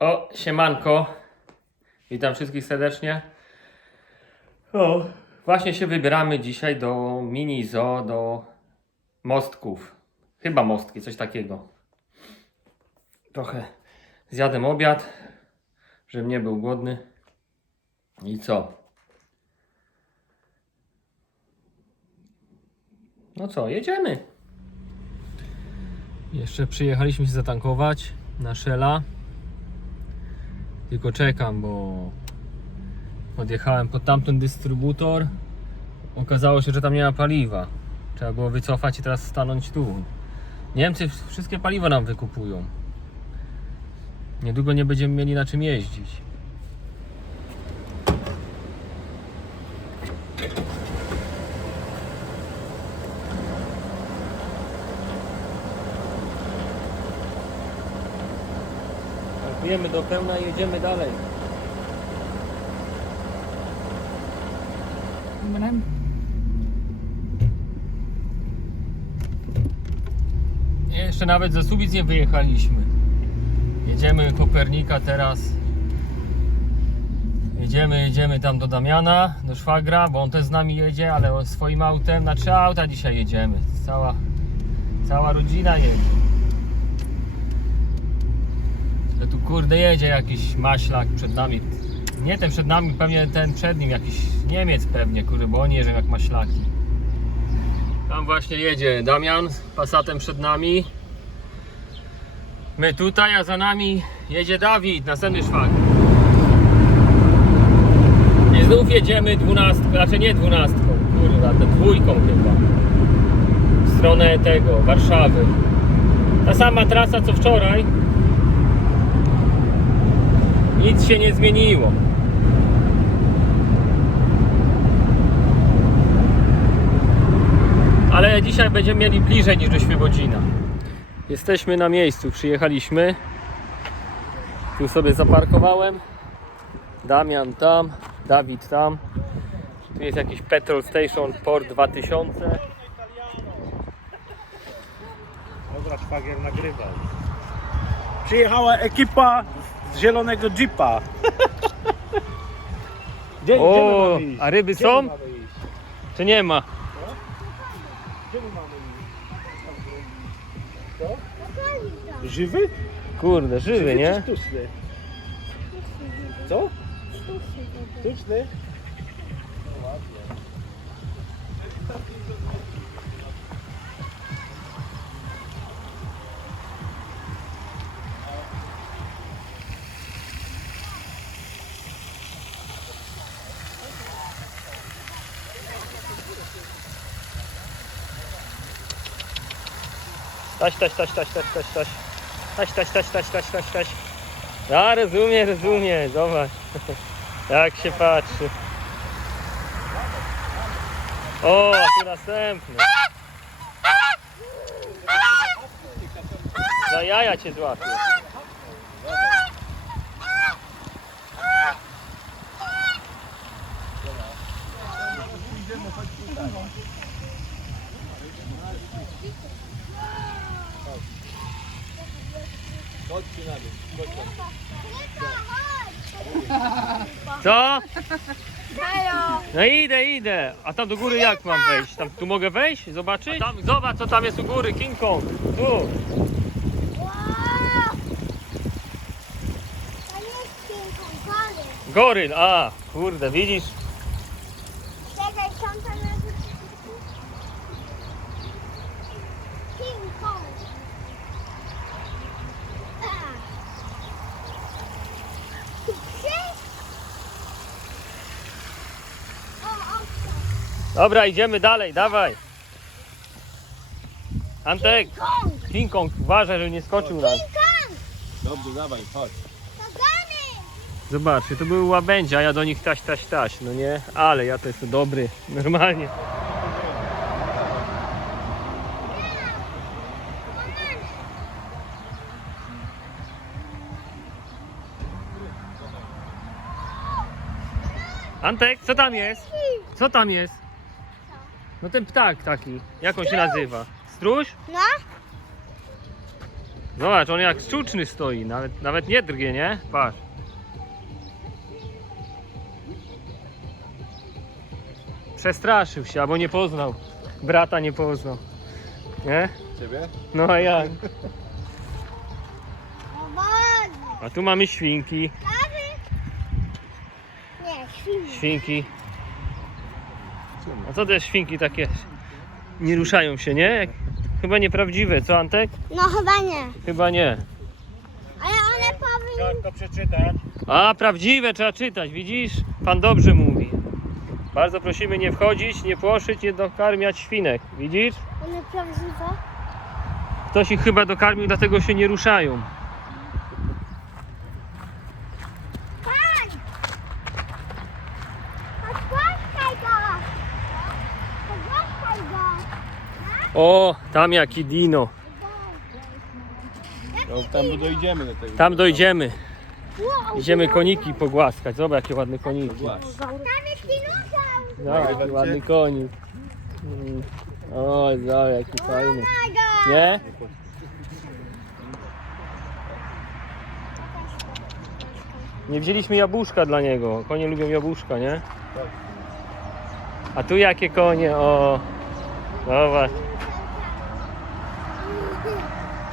O, siemanko. Witam wszystkich serdecznie. O, właśnie się wybieramy dzisiaj do mini zoo, do mostków. Chyba mostki, coś takiego. Trochę zjadłem obiad, żebym nie był głodny. I co? No co, jedziemy. Jeszcze przyjechaliśmy się zatankować na Shella. Tylko czekam, bo podjechałem pod tamten dystrybutor. Okazało się, że tam nie ma paliwa. Trzeba było wycofać i teraz stanąć tu. Niemcy wszystkie paliwo nam wykupują. Niedługo nie będziemy mieli na czym jeździć. Tankujemy do pełna i jedziemy dalej. Menem. Jeszcze nawet ze Subic nie wyjechaliśmy. Jedziemy Kopernika teraz. Jedziemy, jedziemy tam do Damiana, do szwagra, bo on też z nami jedzie, ale swoim autem, na trzy auta dzisiaj jedziemy. Cała, cała rodzina jedzie. Ale tu kurde jedzie jakiś maślak przed nami. Nie ten przed nami, pewnie ten przed nim, jakiś Niemiec pewnie, kurde, bo oni jeżdżą jak maślaki. Tam właśnie jedzie Damian z Passatem przed nami. My tutaj, a za nami jedzie Dawid, następny szwag. I znów jedziemy dwunastką, znaczy nie dwunastką, kurwa, to dwójką chyba. W stronę tego, Warszawy. Ta sama trasa co wczoraj. Nic się nie zmieniło. Ale dzisiaj będziemy mieli bliżej niż do Świebodzina. Jesteśmy na miejscu, przyjechaliśmy. Tu sobie zaparkowałem. Damian tam, Dawid tam. Tu jest jakiś petrol station Port 2000. Dobra, szwagier nagrywał. Przyjechała ekipa z zielonego jeepa. Gdzie, gdzie my O, mamy iść? a ryby Gdzie są? my mamy iść? Czy nie ma? Gdzie my mamy iść? Co? Żywy? Kurde, żywy, nie? czy sztuczny? Co? Sztuczny? Taś, taś, taś, taś, taś, taś, taś. Taś, taś, taś, taś, taś, taś, taś. Ja rozumiem, rozumiem, zobacz. Jak się patrzy. O, a tu następny. Za jaja cię złapię. Co? No idę, idę. A tam do góry jak mam wejść? Tam tu mogę wejść? Zobaczyć? A tam, zobacz co tam jest u góry, King Kong. Tu. Wow! To jest King Kong Gory. Goryl, a kurde, widzisz? Czekaj, są tam jakieś... King Kong. Tak. Tu psy? O, owce. Dobra, idziemy dalej, dawaj. Antek, Kong. King Kong, uważaj, żeby nie skoczył. King Kong. Dobrze, dawaj, chodź. Zobaczcie, to były łabędzie, a ja do nich taś, taś, taś, no nie? Ale ja to jestem dobry, normalnie. Antek, co tam jest? Co tam jest? No ten ptak taki, jak on się nazywa? Struś? No, Zobacz, on jak szczuczny stoi, nawet, nawet nie drgie, nie? Patrz. Przestraszył się, albo nie poznał. Brata nie poznał. Nie? Ciebie? No a jak? O Boże. A tu mamy świnki. Kawy? Nie, świnia. Świnki. A co te świnki takie? Nie ruszają się, nie? Jak- Chyba nieprawdziwe, co Antek? No chyba nie. Chyba nie. Ale one powinny... Trzeba to przeczytać. A, prawdziwe trzeba czytać, widzisz? Pan dobrze mówi. Bardzo prosimy nie wchodzić, nie płoszyć, nie dokarmiać świnek. Widzisz? One prawdziwe? Ktoś ich chyba dokarmił, dlatego się nie ruszają. Pan! Pogłaskaj go! Pogłaskaj go! O, tam jaki dino. No, tam dojdziemy do tego. Tam dojdziemy. Idziemy koniki pogłaskać. Zobacz, jakie ładne koniki. Tam jest dinozaur! Zobacz, jaki ładny konik. Mm. O, zobacz, jaki fajny. Mega! Nie? Nie wzięliśmy jabłuszka dla niego. Konie lubią jabłuszka, nie? A tu jakie konie? O, zobacz.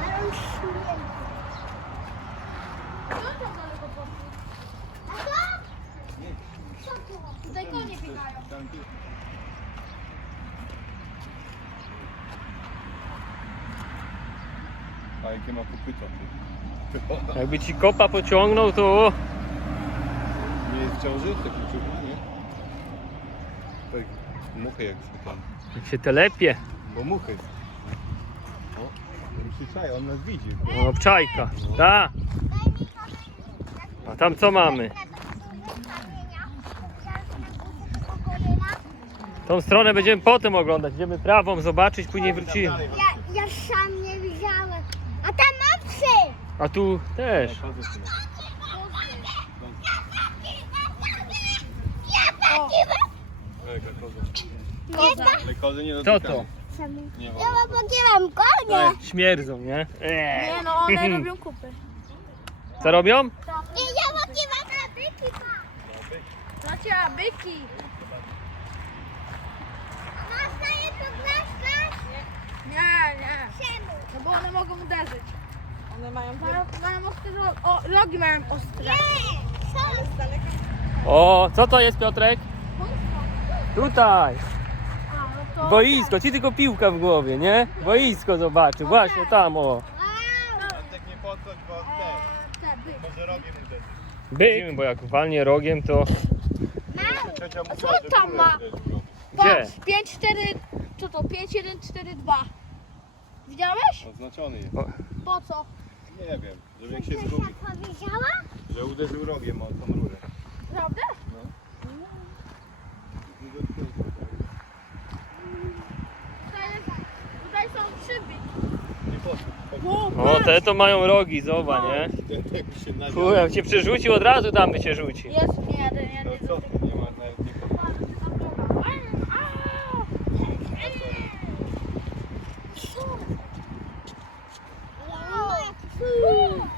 Ale on śmierdzi. A to? Co to? Tutaj konie biegają. A jakie ma kopyto? Jakby ci kopa pociągnął, to Nie jest w ciąży? Czubek, nie? Tak, muchy jak tam. jak się telepie. Bo muchy. O, on krzyczaje, on nas widzi. O, obczajka. Da. A tam co mamy? Tą stronę będziemy potem oglądać. Idziemy prawą zobaczyć, później wrócimy. Ja, ja sam nie widziałem. A tam owcy! A tu też. Kozy nie Co to? Nie Ja wolno. pokiwam konie. Śmierdzą, nie? Eee. Nie no, one robią kupy. Co robią? I ja pokiwam na byki. Znacie, byki. Można je pogłaskać? Nie, nie. Czemu? No bo one mogą uderzyć. One mają, mają, mają ostre rogi. O, rogi mają ostre. Nie! O, co to jest Piotrek? Tutaj. No. Boisko, ci tylko piłka w głowie, nie? Boisko zobaczy, właśnie tam o. Tak nie podchodź, bo byk. może rogiem. Byk, bo jak walnie rogiem, to A co tam ma? gdzie? Patrz, 5, 4, co to? 5, 1, 4, 2. Widziałeś? Oznaczony jest. Po co? Nie wiem, żeby jak się Coś zgubi, jak powiedziała? że uderzył rogiem o tą rurę. Prawda? Tutaj, jest, tutaj są. Nie poszedł. Wow, O, te to mają rogi, zobacz, nie? Jak się nadział. Chuj, jak cię przerzucił, od razu tam by cię rzucił. Jest, jeden, No jeden. co ty, nie ma nawet nie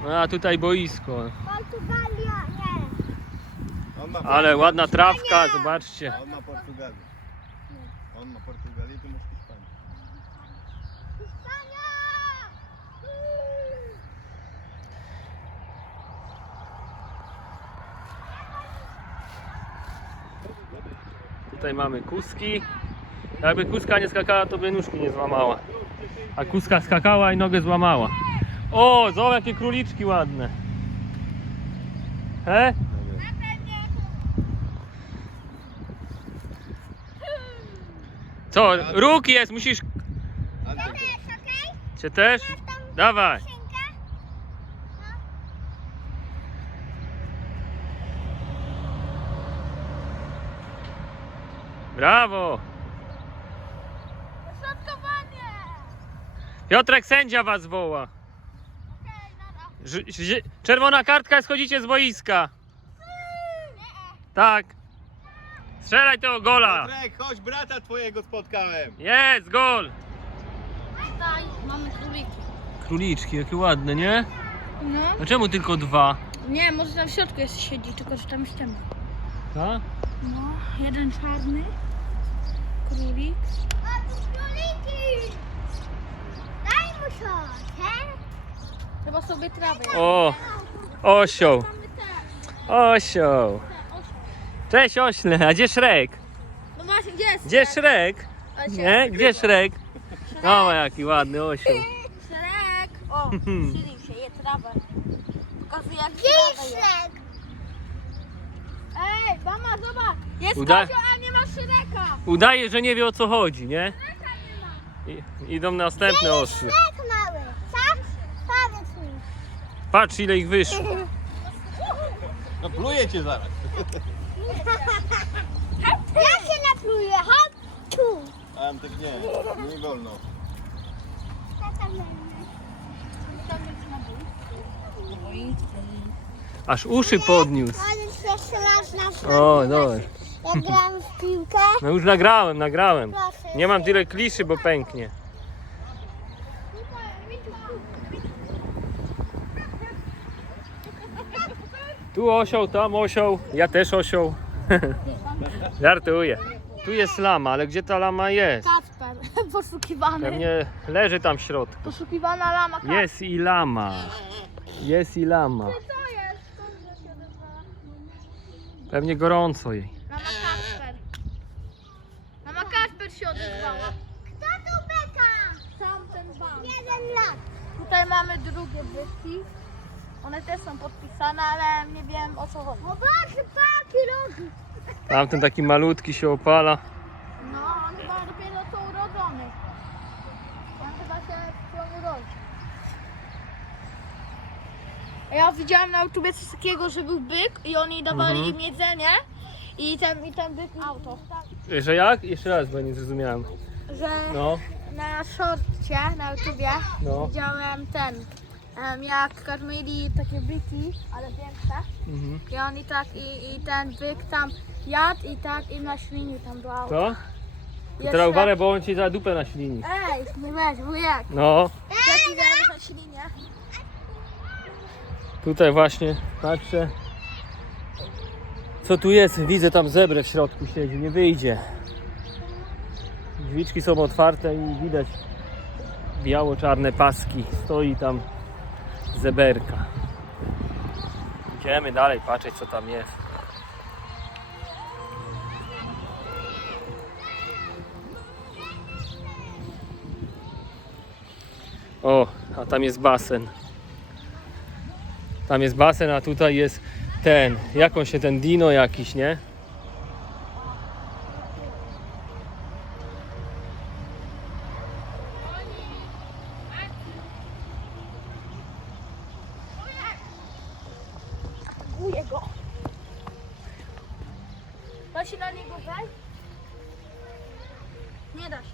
No, a tutaj boisko. Portugalia, nie. On ma Ale ładna trawka, zobaczcie. A on ma Portugalię. On ma Portugalię, ty masz Hiszpanię. Hiszpania! Tutaj mamy kuski. Jakby kuska nie skakała, to by nóżki nie złamała. A kuska skakała i nogę złamała. O, zobacz jakie króliczki ładne. He? Co, róg jest, musisz... Antek? Cię też? Dawaj. Brawo. Piotrek sędzia was woła. Ż- ż- czerwona kartka, schodzicie z boiska. Tak. Strzelaj tego gola. Piotrek, chodź, brata twojego spotkałem. Jest, gol. Tutaj mamy króliki. króliczki, jakie ładne, nie? No. A czemu tylko dwa? Nie, może tam w środku jeszcze siedzi, tylko że tam jest ciemno. Tak? No, jeden czarny. Królik. A tu króliki! Daj mu he? Chyba sobie trawę. O, osioł, osioł. Cześć ośle, a gdzie Szrek? No właśnie, gdzie jest? Gdzie Szrek? Nie? Gdzie Szrek? O, jaki ładny osioł. Szrek! O, silił się, je trawę. Pokazuje jak Gdzie jest je. Szrek? Ej, mama, zobacz! Jest Uda- kozioł, a nie ma Szreka! Udaje, że nie wie o co chodzi, nie? I, idą następne osły. Szrek mi. Patrz ile ich wyszło. No pluje cię zaraz. Ja się napluję, hop, tu. Antek nie, nie wolno. Tata mnie. Aż uszy podniósł. Możesz jeszcze raz na przykład. O, dobra. Jak gram w piłkę. No już nagrałem, nagrałem. Nie mam tyle kliszy, bo pęknie. Tu osioł, tam osioł, ja też osioł. Żartuję. Tu jest lama, ale gdzie ta lama jest? Kacper, poszukiwany. Pewnie leży tam w środku. Poszukiwana lama Kacper. Jest i lama. Jest i lama. Co jest? Skąd się odezwała? Pewnie gorąco jej. Mama Kacper. Mama Kacper się odezwała. Kto tu beka? Tamten bank. Jeden lat. Tutaj mamy drugie byki. One też są podpisane, ale nie wiem o co chodzi. O Boże, paki rogi. Tamten taki malutki się opala. No, on chyba dopiero co urodzony. On chyba się chcą urodzić. Ja widziałam na YouTubie coś takiego, że był byk i oni dawali Mhm. im jedzenie i ten, i ten byk auto. Że jak? Jeszcze raz, bo nie zrozumiałem. Że No, na shortcie na YouTubie no. widziałem ten, em, jak karmili takie byki, ale większe. Mhm. I on i tak, i, i ten byk tam jadł i tak im na ślini tam auta. To? Jeszcze- Teraz uważaj, bo on ci za dupę na ślini. Ej, nie weź, wujek. No, Jaki zaraz na ślinie? tutaj właśnie patrzę. Co tu jest? Widzę tam zebrę w środku siedzi, nie wyjdzie. Drzwiczki są otwarte i widać biało-czarne paski. Stoi tam zeberka. Idziemy dalej patrzeć co tam jest. O, a tam jest basen. Tam jest basen, a tutaj jest ten, jak on się ten dino jakiś, nie? Wujek go. Da się na niego wejść? Nie da się.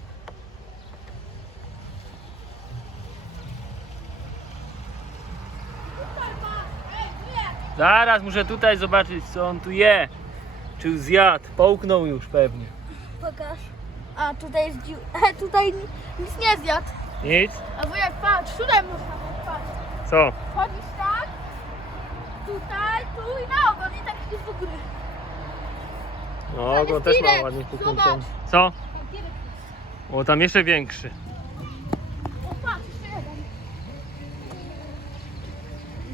Tutaj patrz. Ej, wujek. Zaraz muszę tutaj zobaczyć co on tu je. Czy zjadł? Połknął już pewnie. Pokaż. A tutaj jest tutaj ni- nic nie zjadł. Nic? A wujek patrz, tutaj można patrz. Co? Chodzisz tak, tutaj, tu i na ogon i tak idziesz do góry. No, Tam go jest też ma tirek. ładnie Zobacz. pokręcony. Co? Tam. O, tam jeszcze większy. O patrz, jeszcze jeden.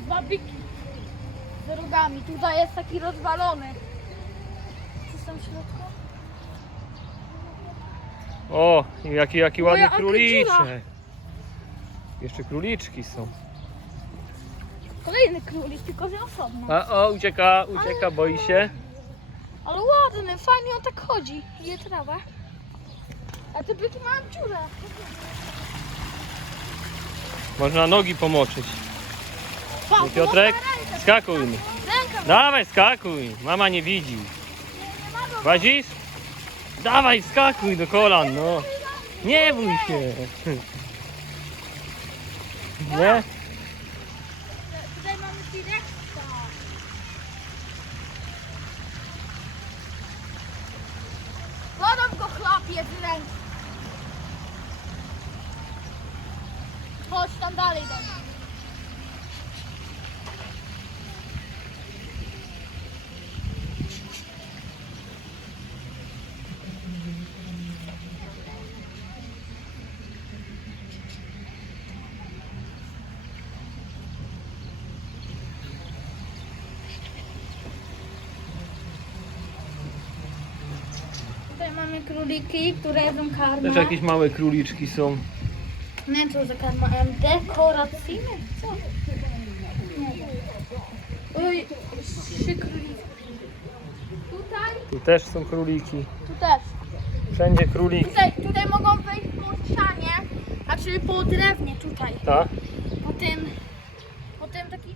Dwa byki. Z rogami. Tutaj jest taki rozwalony. Co tam w środku? O, jaki, jaki ładny króliczek. Jeszcze króliczki są. Kolejny królik, tylko że osobno. A, o, ucieka, ucieka, boi się. Ale ładny, fajnie on tak chodzi. Je trawę. A te byki mają dziurę. Można nogi pomoczyć. No, Piotrek, można. Skakuj. Dawaj, skakuj. Mama nie widzi. Włazisz? Dawaj, skakuj do kolan, no. Nie bój się. Nie? Tutaj mamy T-Rexa. Wodą go chlapie z ręki. Chodź tam dalej do mamy króliki, które jedzą karmę. Też jakieś małe króliczki są. Nie wiem, co za karma. em, Dekoracyjne? Co? Nie. Oj, trzy króliki. Tutaj, Tu też są króliki. tu też. Wszędzie króliki. Tutaj, tutaj mogą wejść po ścianie, a czyli po drewnie tutaj. Tak? Po tym, po tym taki...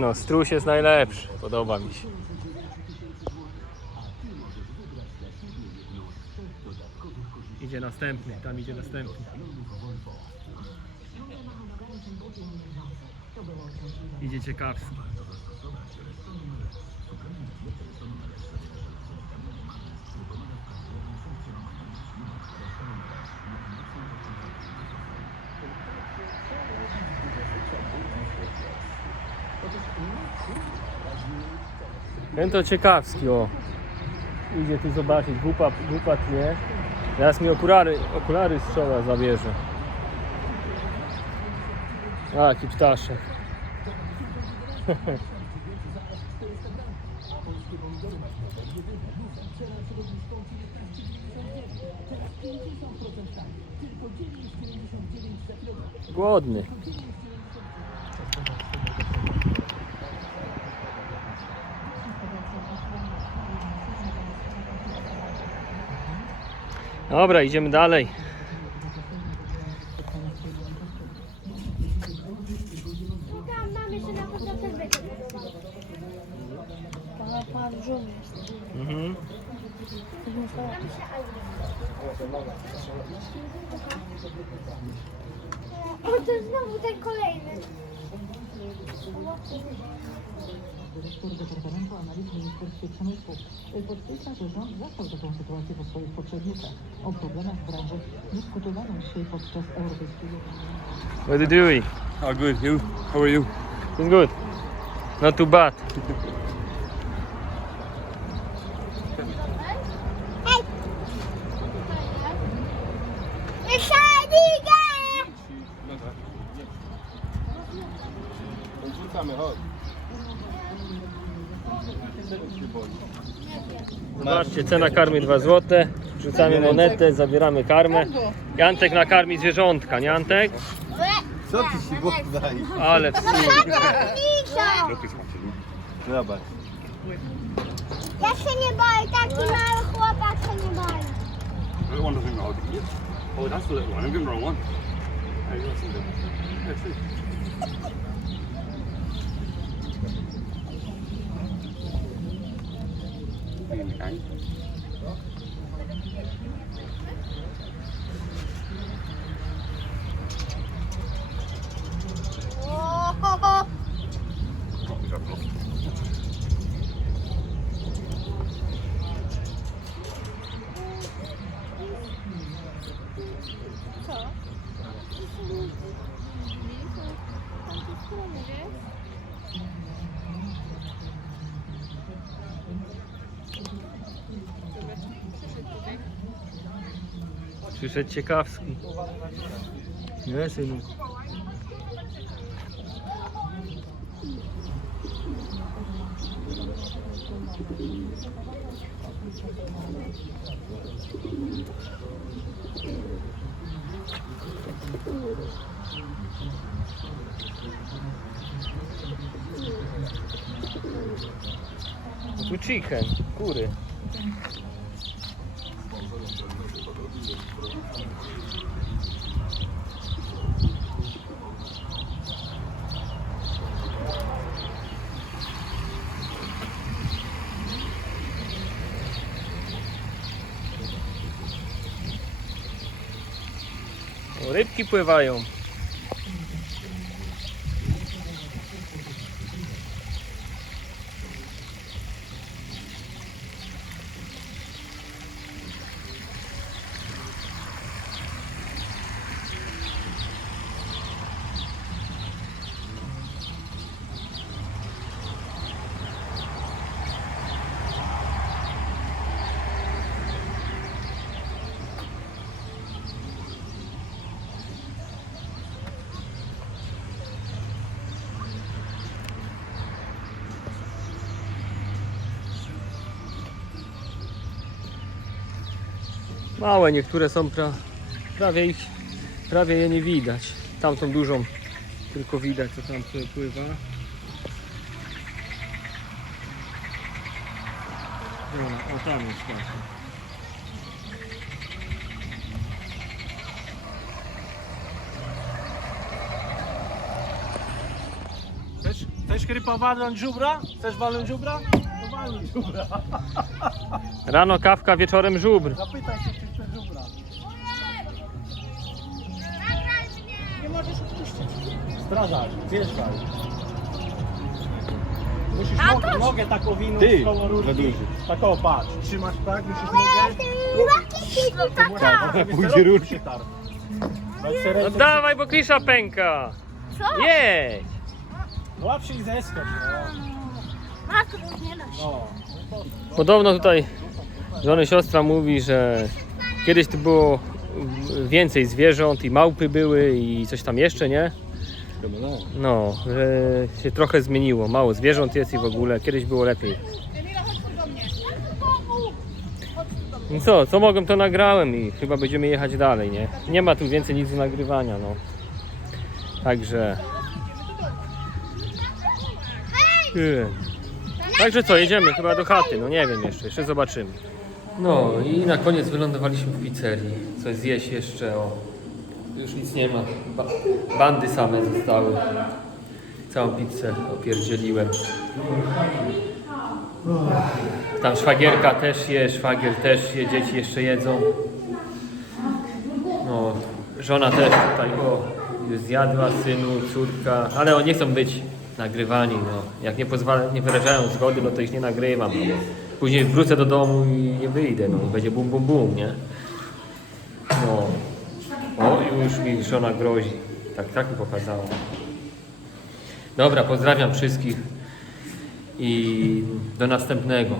No, struś jest najlepszy. Podoba mi się. Idzie następny, tam idzie następny. Idzie ciekawski. Ten to ciekawski, o. Idzie tu zobaczyć, głupa, głupa nie. Teraz mi okulary, okulary czoła zabierze. A, jaki ptaszek. Głodny. Dobra, idziemy dalej. Tam mam jeszcze na początek będzie. Pana pan żon jest. Mhm. O, to znowu ten kolejny. Dyrektor Departamentu Analiz w Ministerstwie Przemysłu podkreśla, że rząd zastał taką sytuację po swoich poprzednikach. O problemach w branży dyskutowano dzisiaj podczas europejskiego What are you doing? Oh, good. You? How are you? It's good. Not too bad. Zobaczcie, cena karmy 2 zł. Rzucamy monetę, zabieramy karmę. Jantek nakarmi zwierzątka, nie Antek? Co ty się podaj? Ale w sumie. Lisza! Zobacz. Ja się nie boję, taki mały chłopak się nie boi. The one doesn't know. Oh, that's the little one. I'm giving the wrong one. Hey, you got some different. Yeah. In the gang. Przyszedł ciekawski. Nie, synu. Tu chicken, kury. O, rybki pływają. Małe, niektóre są pra, prawie ich, prawie je nie widać. Tamtą dużą tylko widać, co tam sobie pływa. No, o tam jest właśnie. Chcesz, chcesz krypa walnąć żubra? Chcesz walnąć żubra? To walnij żubra. Rano kawka, wieczorem żubr. Zapytaj się, czy Strażarz, zjeżdżaj. Musisz A nogę, to- nogę tak owinąć Ty, koło za rurki. duży. Tak o, patrz. Trzymasz tak, musisz nogę. Tata! Pójdzie rurki. No ręce, dawaj, bo klisza pęka. Co? Jedź. Łap się i zeskocz. Się. No. Podobno tutaj żony siostra mówi, że kiedyś tu było więcej zwierząt i małpy były i coś tam jeszcze, nie? Chyba tak. No, że się trochę zmieniło. Mało zwierząt jest i w ogóle kiedyś było lepiej. No co, co mogłem to nagrałem i chyba będziemy jechać dalej, nie? Nie ma tu więcej nic do nagrywania, no. Także... Yy. Także co, jedziemy chyba do chaty, no nie wiem jeszcze, jeszcze zobaczymy. No i na koniec wylądowaliśmy w pizzerii. Coś zjeść jeszcze, o. Już nic nie ma. Ba bandy same zostały. Całą pizzę opierdzieliłem. Tam szwagierka też je, szwagier też je, dzieci jeszcze jedzą. No, żona też tutaj, o, już zjadła, synu, córka, ale oni nie chcą być nagrywani, no. Jak nie pozwala, nie wyrażają zgody, no to ich nie nagrywam, no. Później wrócę do domu i nie wyjdę, no. Będzie bum, bum, bum, nie? No. O, już mi żona grozi. Tak, tak mi pokazała. Dobra, pozdrawiam wszystkich i do następnego.